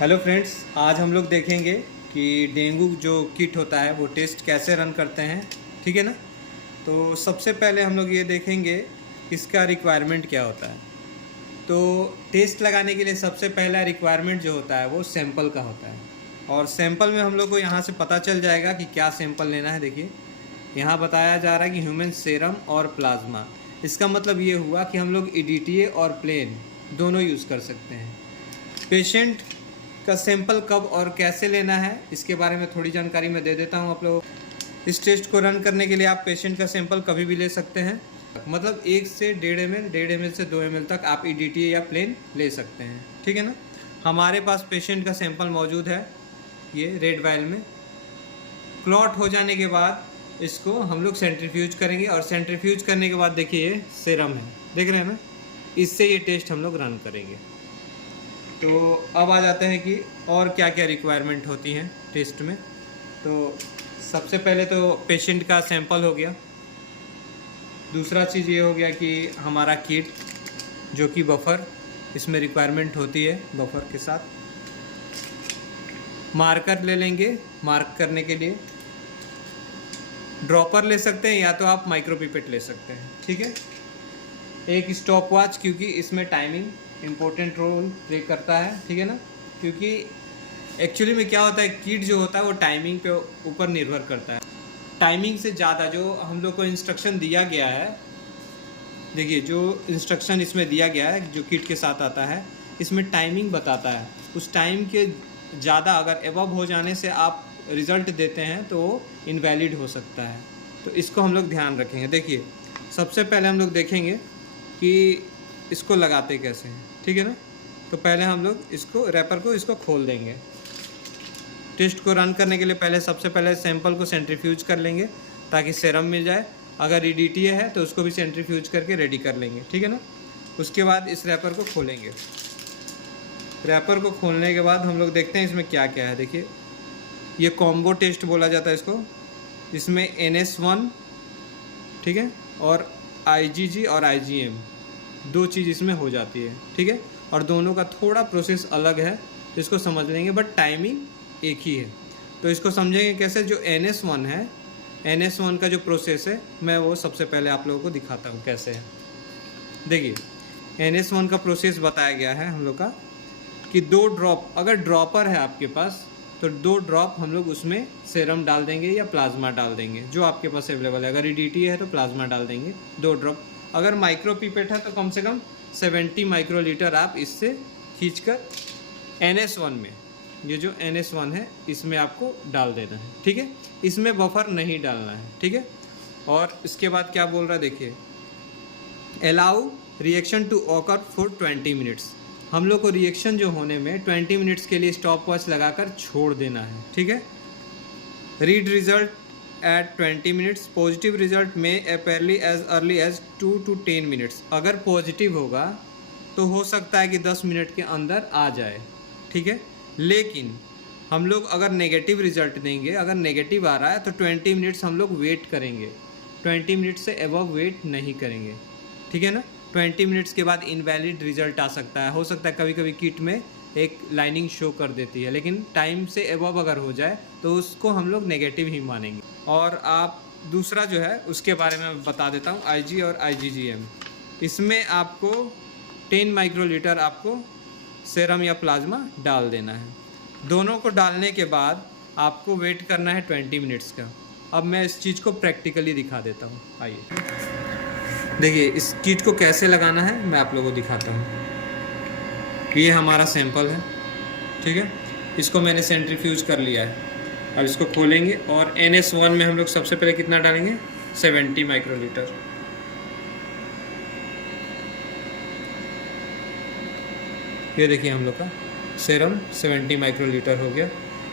Hello friends, आज हम लोग देखेंगे कि डेंगू जो किट होता है वो टेस्ट कैसे रन करते हैं। ठीक है ना। तो सबसे पहले हम लोग ये देखेंगे इसका रिक्वायरमेंट क्या होता है। तो टेस्ट लगाने के लिए सबसे पहला रिक्वायरमेंट जो होता है वो सैंपल का होता है। और सैंपल में हम लोग को यहाँ से पता चल जाएगा कि क्या सैंपल लेना है। देखिए यहाँ बताया जा रहा है कि ह्यूमन सेरम और प्लाज्मा। इसका मतलब ये हुआ कि हम लोग EDTA और प्लेन दोनों यूज़ कर सकते हैं। पेशेंट का सैंपल कब और कैसे लेना है इसके बारे में थोड़ी जानकारी मैं दे देता हूँ आप लोगों को। इस टेस्ट को रन करने के लिए आप पेशेंट का सैंपल कभी भी ले सकते हैं। मतलब 1 से 1.5 ml से 2 ml तक आप EDTA या प्लेन ले सकते हैं। ठीक है ना। हमारे पास पेशेंट का सैंपल मौजूद है ये रेड वायल में। क्लॉट हो जाने के बाद इसको हम लोग सेंट्रीफ्यूज करेंगे और सेंट्रीफ्यूज करने के बाद देखिए ये सीरम है, देख रहे हैं ना। इससे ये टेस्ट हम लोग रन करेंगे। तो अब आ जाते हैं कि और क्या क्या रिक्वायरमेंट होती हैं टेस्ट में। तो सबसे पहले तो पेशेंट का सैंपल हो गया। दूसरा चीज़ ये हो गया कि हमारा किट जो कि बफर, इसमें रिक्वायरमेंट होती है बफर के साथ। मार्कर ले लेंगे मार्क करने के लिए। ड्रॉपर ले सकते हैं या तो आप माइक्रोपिपेट ले सकते हैं। ठीक है। एक स्टॉप वॉच, क्योंकि इसमें टाइमिंग इम्पोर्टेंट रोल प्ले करता है। ठीक है ना। क्योंकि एक्चुअली में क्या होता है, किट जो होता है वो टाइमिंग पे ऊपर निर्भर करता है। टाइमिंग से ज़्यादा जो हम लोग को इंस्ट्रक्शन दिया गया है, देखिए जो इंस्ट्रक्शन इसमें दिया गया है जो किट के साथ आता है, इसमें टाइमिंग बताता है। उस टाइम के ज़्यादा अगर एबव हो जाने से आप रिज़ल्ट देते हैं तो वो इनवैलिड हो सकता है। तो इसको हम लोग ध्यान रखेंगे। देखिए सबसे पहले हम लोग देखेंगे कि इसको लगाते कैसे हैं। ठीक है ना। तो पहले हम लोग इसको रैपर को इसको खोल देंगे। टेस्ट को रन करने के लिए पहले सबसे पहले सैंपल को सेंट्रीफ्यूज कर लेंगे ताकि सेरम मिल जाए। अगर EDTA है तो उसको भी सेंट्रीफ्यूज करके रेडी कर लेंगे। ठीक है ना। उसके बाद इस रैपर को खोलेंगे। रैपर को खोलने के बाद हम लोग देखते हैं इसमें क्या क्या है। देखिए ये कॉम्बो टेस्ट बोला जाता है इसको। इसमें NS1, ठीक है, और IgG और IgM दो चीज़ इसमें हो जाती है। ठीक है। और दोनों का थोड़ा प्रोसेस अलग है तो इसको समझ लेंगे, बट टाइमिंग एक ही है। तो इसको समझेंगे कैसे। जो NS1 है, NS1 का जो प्रोसेस है मैं वो सबसे पहले आप लोगों को दिखाता हूँ कैसे है। देखिए NS1 का प्रोसेस बताया गया है हम लोग का कि 2 ड्रॉप, अगर ड्रॉपर है आपके पास तो 2 ड्रॉप हम लोग उसमें सेरम डाल देंगे या प्लाज्मा डाल देंगे, जो आपके पास अवेलेबल है। अगर EDTA है तो प्लाज्मा डाल देंगे 2 ड्रॉप। अगर माइक्रोपिपेट है तो कम से कम 70 माइक्रोलीटर आप इससे खींचकर NS1 में, ये जो NS1 है इसमें आपको डाल देना है। ठीक है। इसमें बफर नहीं डालना है। ठीक है। और इसके बाद क्या बोल रहा है देखिए, allow reaction to occur for 20 minutes. हम लोग को रिएक्शन जो होने में 20 मिनट्स के लिए स्टॉप वॉच लगाकर छोड़ देना है। ठीक है। Read result at 20 minutes. Positive result may appear as early as 2 to 10 minutes. अगर पॉजिटिव होगा तो हो सकता है कि 10 मिनट के अंदर आ जाए। ठीक है। लेकिन हम लोग अगर नेगेटिव रिजल्ट देंगे, अगर नेगेटिव आ रहा है तो 20 मिनट्स हम लोग वेट करेंगे। 20 मिनट से एबव वेट नहीं करेंगे। ठीक है ना। 20 मिनट्स के बाद इनवैलिड रिजल्ट आ सकता है। हो सकता है कभी कभी किट में एक लाइनिंग शो कर देती है, लेकिन टाइम से एबव अगर हो जाए तो उसको हम लोग नेगेटिव ही मानेंगे। और आप दूसरा जो है उसके बारे में बता देता हूँ, IG और IgGM। इसमें आपको 10 माइक्रोलीटर आपको सेरम या प्लाज्मा डाल देना है। दोनों को डालने के बाद आपको वेट करना है 20 मिनट्स का। अब मैं इस चीज़ को प्रैक्टिकली दिखा देता हूँ। आइए देखिए इस किट को कैसे लगाना है मैं आप लोगों को दिखाता हूँ। ये हमारा सैंपल है। ठीक है। इसको मैंने सेंट्रीफ्यूज कर लिया है। अब इसको खोलेंगे और NS1 में हम लोग सबसे पहले कितना डालेंगे, 70 माइक्रोलीटर। ये देखिए हम लोग का सेरम 70 माइक्रोलीटर हो गया।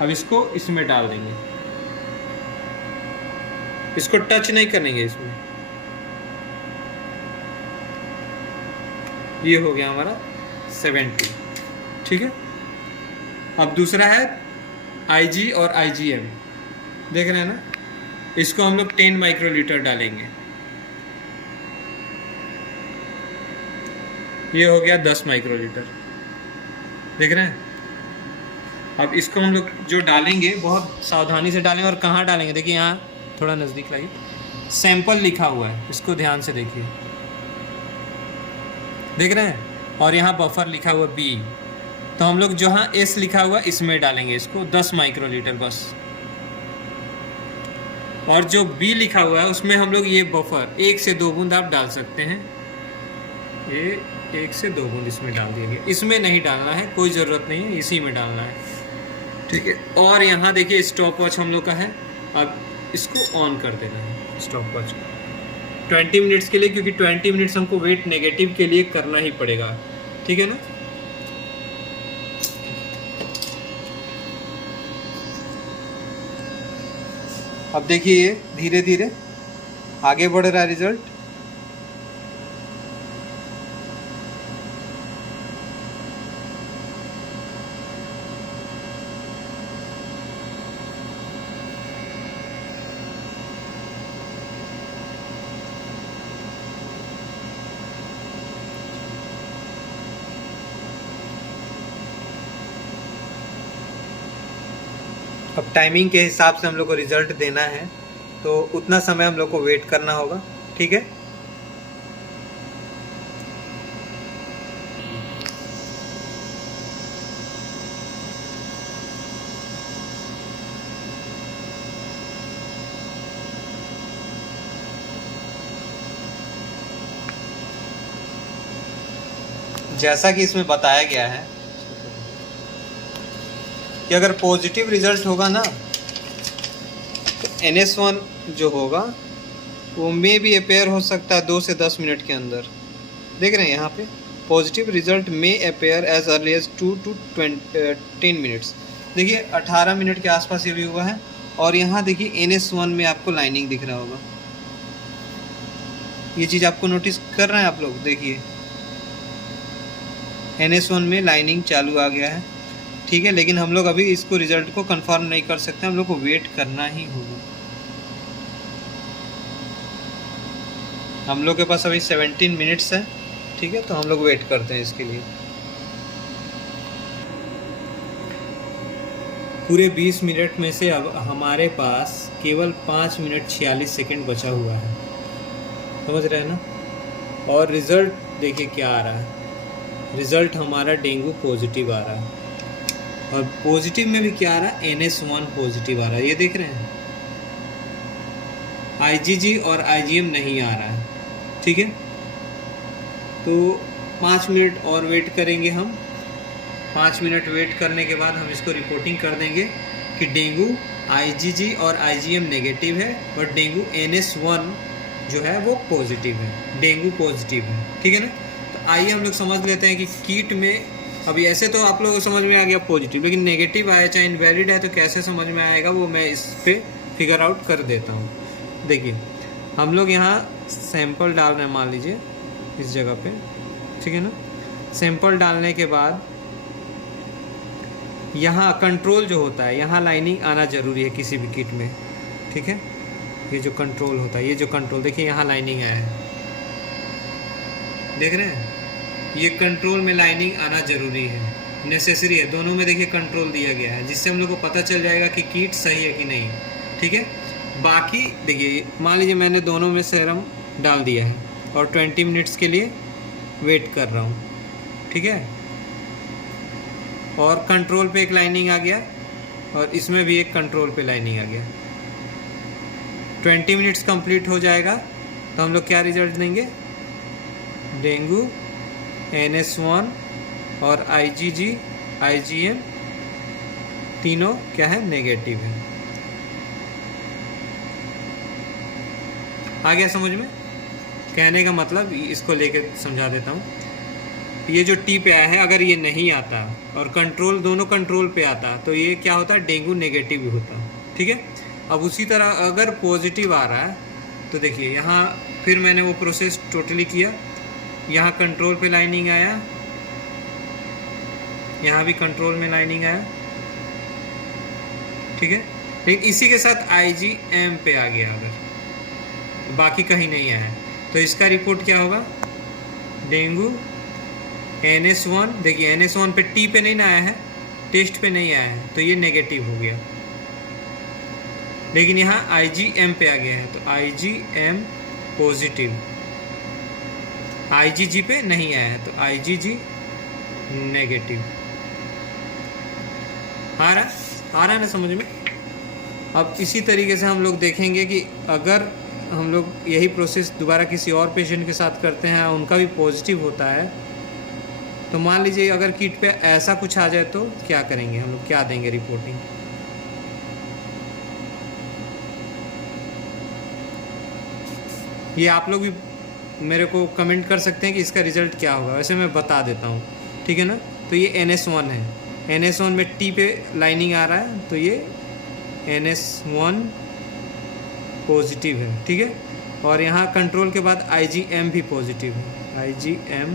अब इसको इसमें डाल देंगे। इसको टच नहीं करेंगे इसमें। ये हो गया हमारा 70। ठीक है। अब दूसरा है IG और IgM, देख रहे हैं ना। इसको हम लोग 10 माइक्रोलीटर डालेंगे। ये हो गया 10 माइक्रोलीटर, देख रहे हैं। अब इसको हम लोग जो डालेंगे बहुत सावधानी से डालेंगे। और कहाँ डालेंगे, देखिए यहाँ थोड़ा नज़दीक लाइए, सैंपल लिखा हुआ है, इसको ध्यान से देखिए, देख रहे हैं। और यहाँ बफर लिखा हुआ बी, तो हम लोग जहाँ एस लिखा हुआ इसमें डालेंगे इसको 10 माइक्रोलीटर बस। और जो बी लिखा हुआ है उसमें हम लोग ये बफर 1 से 2 बूंद आप डाल सकते हैं। ये 1 से 2 बूंद इसमें डाल दिया गया, इसमें नहीं डालना है, कोई ज़रूरत नहीं है, इसी में डालना है, ठीक है। और यहाँ देखिए स्टॉप वॉच हम लोग का है, अब इसको ऑन कर देना है स्टॉप वॉच 20 मिनट्स के लिए, क्योंकि 20 मिनट्स हमको वेट नेगेटिव के लिए करना ही पड़ेगा, ठीक है ना। अब देखिए ये धीरे धीरे आगे बढ़ रहा है रिजल्ट। अब टाइमिंग के हिसाब से हम लोग को रिजल्ट देना है, तो उतना समय हम लोग को वेट करना होगा, ठीक है। जैसा कि इसमें बताया गया है कि अगर पॉजिटिव रिजल्ट होगा ना, तो NS1 जो होगा वो मे भी अपेयर हो सकता है 2 से 10 मिनट के अंदर। देख रहे हैं यहाँ पे positive result may appear as early as 2 to 10 minutes. देखिए 18 मिनट के आसपास ये भी हुआ है। और यहाँ देखिए NS1 में आपको लाइनिंग दिख रहा होगा, ये चीज़ आपको नोटिस कर रहे हैं आप लोग, देखिए NS1 में लाइनिंग चालू आ गया है, ठीक है। लेकिन हम लोग अभी इसको रिजल्ट को कंफर्म नहीं कर सकते, हम लोग को वेट करना ही होगा। हम लोग के पास अभी 17 मिनट्स है, ठीक है, तो हम लोग वेट करते हैं इसके लिए। पूरे 20 मिनट में से अब हमारे पास केवल 5 मिनट 46 सेकंड बचा हुआ है, समझ रहे हैं ना। और रिज़ल्ट देखिए क्या आ रहा है, रिज़ल्ट हमारा डेंगू पॉजिटिव आ रहा है। और पॉजिटिव में भी क्या आ रहा है, NS1 पॉजिटिव आ रहा है, ये देख रहे हैं। IgG और IgM नहीं आ रहा है, ठीक है। तो 5 मिनट और वेट करेंगे हम। 5 मिनट वेट करने के बाद हम इसको रिपोर्टिंग कर देंगे कि डेंगू IgG और IgM नेगेटिव है, और डेंगू NS1 जो है वो पॉजिटिव है, डेंगू पॉजिटिव है, ठीक है ना। तो आइए हम लोग समझ लेते हैं कि कीट में, अभी ऐसे तो आप लोगों को समझ में आ गया पॉजिटिव, लेकिन नेगेटिव आया चाहे इनवैलिड है तो कैसे समझ में आएगा वो मैं इस पर फिगर आउट कर देता हूँ। देखिए हम लोग यहाँ सैंपल डाल रहे हैं, मान लीजिए इस जगह पे, ठीक है ना। सैंपल डालने के बाद यहाँ कंट्रोल जो होता है, यहाँ लाइनिंग आना ज़रूरी है किसी भी किट में, ठीक है। ये जो कंट्रोल होता है, ये जो कंट्रोल देखिए यहाँ लाइनिंग आया है, देख रहे हैं, ये कंट्रोल में लाइनिंग आना ज़रूरी है, नेसेसरी है। दोनों में देखिए कंट्रोल दिया गया है, जिससे हम लोग को पता चल जाएगा कि कीट सही है कि नहीं, ठीक है। बाकी देखिए मान लीजिए मैंने दोनों में सेरम डाल दिया है और 20 मिनट्स के लिए वेट कर रहा हूँ, ठीक है। और कंट्रोल पे एक लाइनिंग आ गया और इसमें भी एक कंट्रोल पे लाइनिंग आ गया। 20 मिनट्स कंप्लीट हो जाएगा तो हम लोग क्या रिजल्ट देंगे, डेंगू NS1 और IgG IgM तीनों क्या है, नेगेटिव है। आ गया समझ में? कहने का मतलब इसको लेके समझा देता हूँ। ये जो टी पे आया है, अगर ये नहीं आता और कंट्रोल, दोनों कंट्रोल पे आता तो ये क्या होता, डेंगू नेगेटिव होता, ठीक है। अब उसी तरह अगर पॉजिटिव आ रहा है तो देखिए यहाँ फिर मैंने वो प्रोसेस टोटली किया, यहाँ कंट्रोल पे लाइनिंग आया, यहाँ भी कंट्रोल में लाइनिंग आया, ठीक है। लेकिन इसी के साथ IgM पे आ गया, अगर बाकी कहीं नहीं आया तो इसका रिपोर्ट क्या होगा, डेंगू NS1। देखिए NS1 पे टी पे नहीं ना आया है, टेस्ट पे नहीं आया है तो ये नेगेटिव हो गया। लेकिन यहाँ IgM पे आ गया है तो IgM पॉजिटिव, IgG पे नहीं आया है तो IgG नेगेटिव। आ रहा है ना समझ में। अब इसी तरीके से हम लोग देखेंगे कि अगर हम लोग यही प्रोसेस दोबारा किसी और पेशेंट के साथ करते हैं, उनका भी पॉजिटिव होता है, तो मान लीजिए अगर किट पे ऐसा कुछ आ जाए तो क्या करेंगे हम लोग, क्या देंगे रिपोर्टिंग। ये आप लोग भी मेरे को कमेंट कर सकते हैं कि इसका रिज़ल्ट क्या होगा। वैसे मैं बता देता हूँ, ठीक है ना। तो ये NS1 है, NS1 में T पे लाइनिंग आ रहा है तो ये NS1 पॉजिटिव है, ठीक है। और यहाँ कंट्रोल के बाद IgM भी पॉजिटिव है, IgM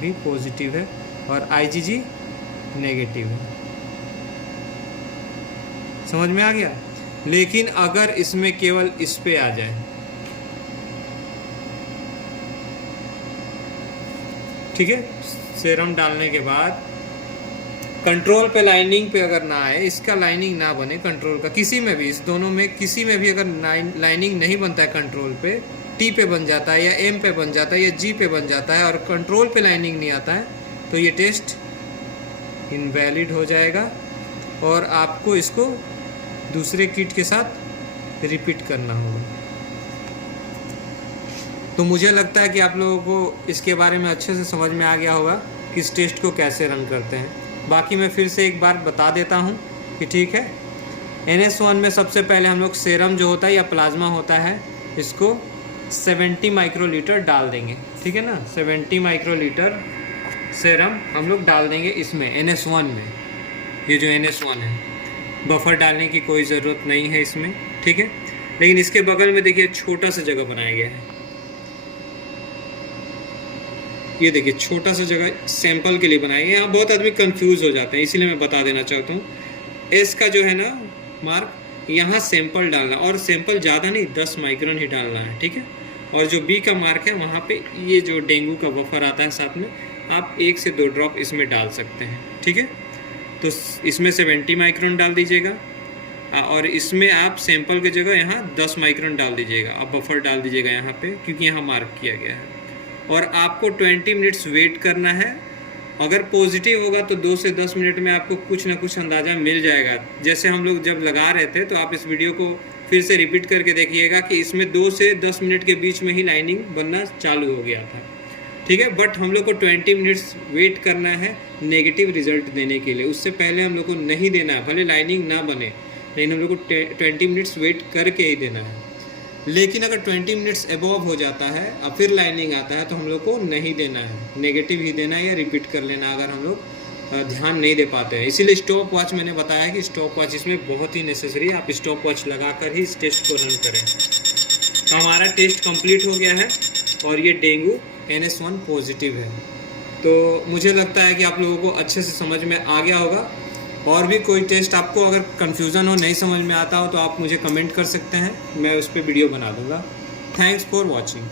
भी पॉजिटिव है और IgG नेगेटिव है। समझ में आ गया। लेकिन अगर इसमें केवल इस पे आ जाए, ठीक है, सीरम डालने के बाद कंट्रोल पे लाइनिंग पे अगर ना आए, इसका लाइनिंग ना बने कंट्रोल का, किसी में भी, इस दोनों में किसी में भी अगर लाइनिंग नहीं बनता है कंट्रोल पे, T पे बन जाता है या M पे बन जाता है या G पे बन जाता है और कंट्रोल पे लाइनिंग नहीं आता है, तो ये टेस्ट इनवैलिड हो जाएगा और आपको इसको दूसरे किट के साथ रिपीट करना होगा। तो मुझे लगता है कि आप लोगों को इसके बारे में अच्छे से समझ में आ गया होगा कि इस टेस्ट को कैसे रन करते हैं। बाकी मैं फिर से एक बार बता देता हूँ कि ठीक है, NS1 में सबसे पहले हम लोग सीरम जो होता है या प्लाज्मा होता है, इसको 70 माइक्रोलीटर डाल देंगे, ठीक है ना। 70 माइक्रोलीटर सीरम हम लोग डाल देंगे इसमें, NS1 में। ये जो NS1 है, बफर डालने की कोई ज़रूरत नहीं है इसमें, ठीक है। लेकिन इसके बगल में देखिए छोटा सा जगह बनाया गया है, ये देखिए छोटा सा जगह सैंपल के लिए बनाया गया है। यहाँ बहुत आदमी कंफ्यूज हो जाते हैं, इसीलिए मैं बता देना चाहता हूँ। एस का जो है ना मार्क, यहाँ सैंपल डालना, और सैंपल ज़्यादा नहीं, 10 माइक्रोन ही डालना है, ठीक है। और जो बी का मार्क है वहाँ पे ये जो डेंगू का बफर आता है साथ में, आप 1 से 2 ड्रॉप इसमें डाल सकते हैं, ठीक है। तो इसमें 70 माइक्रोन डाल दीजिएगा और इसमें आप सैंपल की जगह यहाँ 10 माइक्रोन डाल दीजिएगा, आप बफर डाल दीजिएगा यहाँ पे, क्योंकि यहाँ मार्क किया गया है। और आपको 20 मिनट्स वेट करना है। अगर पॉजिटिव होगा तो 2 से 10 मिनट में आपको कुछ ना कुछ अंदाज़ा मिल जाएगा। जैसे हम लोग जब लगा रहे थे, तो आप इस वीडियो को फिर से रिपीट करके देखिएगा कि इसमें 2 से 10 मिनट के बीच में ही लाइनिंग बनना चालू हो गया था, ठीक है। बट हम लोग को 20 मिनट्स वेट करना है नेगेटिव रिजल्ट देने के लिए। उससे पहले हम लोग को नहीं देना है, भले लाइनिंग ना बने, लेकिन हम लोग को 20 मिनट्स वेट करके ही देना है। लेकिन अगर 20 मिनट्स अबव हो जाता है और फिर लाइनिंग आता है, तो हम लोग को नहीं देना है, नेगेटिव ही देना है या रिपीट कर लेना, अगर हम लोग ध्यान नहीं दे पाते हैं। इसीलिए स्टॉप वॉच मैंने बताया कि स्टॉप वॉच इसमें बहुत ही नेसेसरी है। आप स्टॉप वॉच लगाकर ही इस टेस्ट को रन करें। तो हमारा टेस्ट कंप्लीट हो गया है और ये डेंगू NS1 पॉजिटिव है। तो मुझे लगता है कि आप लोगों को अच्छे से समझ में आ गया होगा। और भी कोई टेस्ट आपको अगर कन्फ्यूज़न हो, नहीं समझ में आता हो, तो आप मुझे कमेंट कर सकते हैं, मैं उस पर वीडियो बना दूँगा। Thanks for watching.